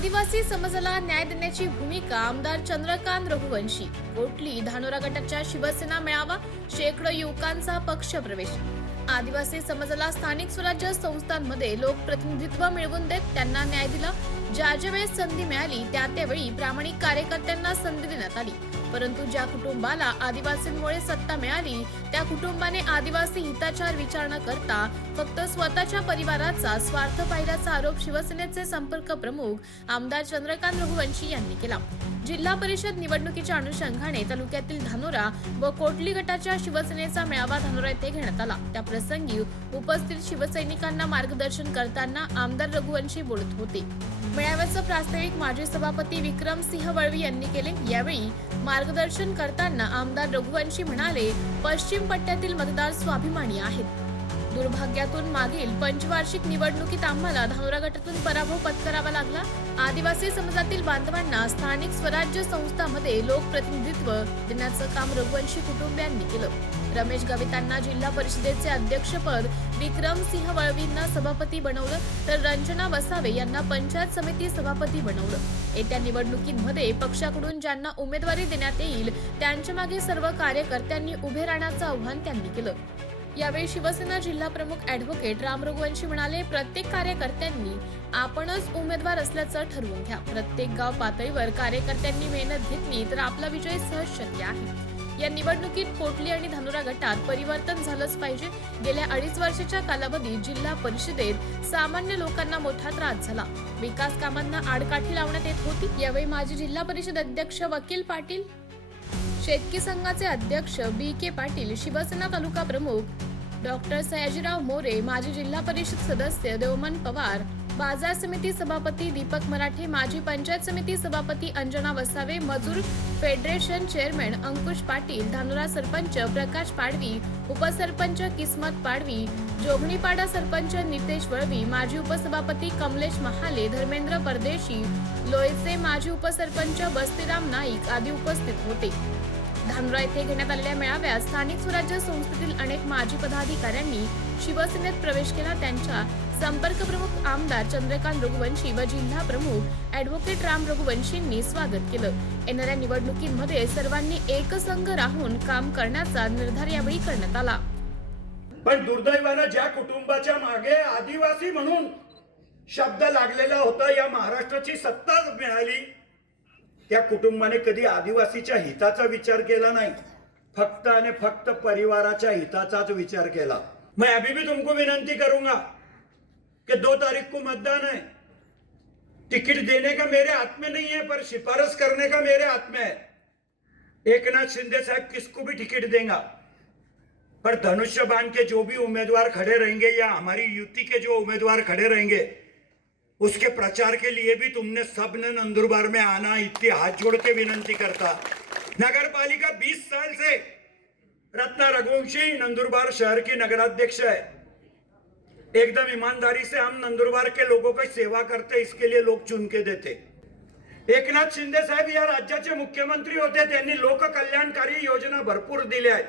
आदिवासी समाजाला न्याय देण्याची भूमिका आमदार चंद्रकांत रघुवंशी. कोटली धानोरा गटाच्या शिवसेना मेळावा शेकडो युवकांचा पक्ष प्रवेश. आदिवासी समाजाला स्थानिक स्वराज्य संस्थांमध्ये लोकप्रतिनिधित्व मिळवून देत त्यांना न्याय दिला. ज्या ज्या वेळेस संधी मिळाली त्या त्यावेळी प्रामाणिक कार्यकर्त्यांना संधी देण्यात आली. परंतु ज्या कुटुंबाला आदिवासींमुळे सत्ता मिळाली त्या कुटुंबाने आदिवासी हिताचार विचार न करता फक्त स्वतःच्या परिवाराचा स्वार्थ पाहिल्याचा आरोप शिवसेनेचे संपर्क प्रमुख आमदार चंद्रकांत रघुवंशी यांनी केला. जिल्हा परिषद निवडणुकीच्या अनुषंगाने तालुक्यातील धानोरा व कोटली गटाच्या शिवसेनेचा मेळावा धानोरा येथे घेण्यात आला. त्या प्रसंगी उपस्थित शिवसैनिकांना मार्गदर्शन करताना आमदार रघुवंशी बोलत होते. मेळाव्याचं प्रास्ताविक माजी सभापती विक्रम सिंह वळवी यांनी केले. यावेळी मार्गदर्शन करताना आमदार रघुवंशी म्हणाले पश्चिम पट्ट्यातील मतदार स्वाभिमानी आहेत. दुर्भाग्यातून मागील पंचवार्षिक निवडणुकीत आम्हाला धानोरा गटातून पराभव पत्करावा लागला. आदिवासी समाजातील बांधवांना स्थानिक स्वराज्य संस्थामध्ये लोकप्रतिनिधित्व देण्याचं काम रघुवंशी कुटुंबियांनी केलं. रमेश गवितांना जिल्हा परिषदेचे अध्यक्षपद विक्रम सिंह वळवींना सभापती बनवलं तर रंजना वसावे यांना पंचायत समिती सभापती बनवलं. येत्या निवडणुकीमध्ये पक्षाकडून ज्यांना उमेदवारी देण्यात येईल त्यांच्या मागे सर्व कार्यकर्त्यांनी उभे राहण्याचं आव्हान त्यांनी केलं. यावेळी शिवसेना जिल्हा प्रमुख ॲडव्होकेट राम रघुवंशी म्हणाले प्रत्येक कार्यकर्त्यांनी आपणच उमेदवार असल्याचं ठरवून घ्या. प्रत्येक गाव पातळीवर कार्यकर्त्यांनी मेहनत घेतली तर आपला विजय सहज शक्य आहे. या निवडणुकीत कोटली आणि धानुरा गटात परिवर्तन झालंच पाहिजे. गेल्या अडीच वर्षाच्या कालावधीत जिल्हा परिषदेत सामान्य लोकांना मोठा त्रास झाला. विकास कामांना आडकाठी लावण्यात येत होती. यावेळी माजी जिल्हा परिषद अध्यक्ष वकील पाटील शेतकी संघाचे अध्यक्ष बी के पाटील शिवसेना तालुका प्रमुख डॉक्टर सयाजीराव मोरे माजी जिल्हा परिषद सदस्य देवमन पवार बाजार समिती सभापती दीपक मराठे माजी पंचायत समिती सभापती अंजना वसावे मजूर फेडरेशन चेअरमॅन अंकुश पाटील धानुरा सरपंच प्रकाश पाडवी उपसरपंच किस्मत पाडवी जोगणीपाडा सरपंच नितेश वळवी माजी उपसभापती कमलेश महाले धर्मेंद्र परदेशी लोयचे माजी उपसरपंच बस्तीराम नाईक आदी उपस्थित होते. धानोरा येथे घेण्यात आलेल्या मेळाव्यात स्थानिक स्वराज्य संस्थेतील अनेक माजी पदाधिकाऱ्यांनी शिवसेनेत प्रवेश केला. त्यांच्या संपर्क प्रमुख आमदार चंद्रकांत रघुवंशी व जिल्हा प्रमुख ॲडव्होकेट राम रघुवंशींनी स्वागत केलं. येणाऱ्या निवडणुकीमध्ये सर्वांनी एकसंघ राहून काम करण्याचा निर्धार यावेळी करण्यात आला. पण दुर्दैवानं ज्या कुटुंबाच्या मागे आदिवासी म्हणून शब्द लागलेला होता या महाराष्ट्राची सत्ता मिळाली. त्या कुटुंबाने कधी आदिवासीच्या हिताचा विचार केला नाही. फक्त आणि फक्त परिवाराच्या हिताचाच विचार केला. मैं अभी भी तुमको विनंती करूँगा कि दो तारीख को मतदान है टिकट देने का मेरे हाथ में नहीं है, पर सिफारिश करने का मेरे हाथ में है. एक नाथ शिंदे साहब किसको भी टिकट देगा? पर धनुष्य बाण के जो भी उम्मीदवार खड़े रहेंगे या हमारी युति के जो उम्मीदवार खड़े रहेंगे उसके प्रचार के लिए भी तुमने सबने नंदुरबार में आना इतनी हाथ जोड़ के विनंती करता। नगर पालिका बीस साल से रत्ना रघुवंशी नंदुरबार शहर की नगराध्यक्ष है। एकदम ईमानदारी से हम नंदुरबार के लोगों की सेवा करते इसके लिए लोग चुन के देते। एकनाथ शिंदे साहेब या राज्याचे मुख्यमंत्री होते त्यांनी लोककल्याणकारी योजना भरपूर दिल्या आहेत।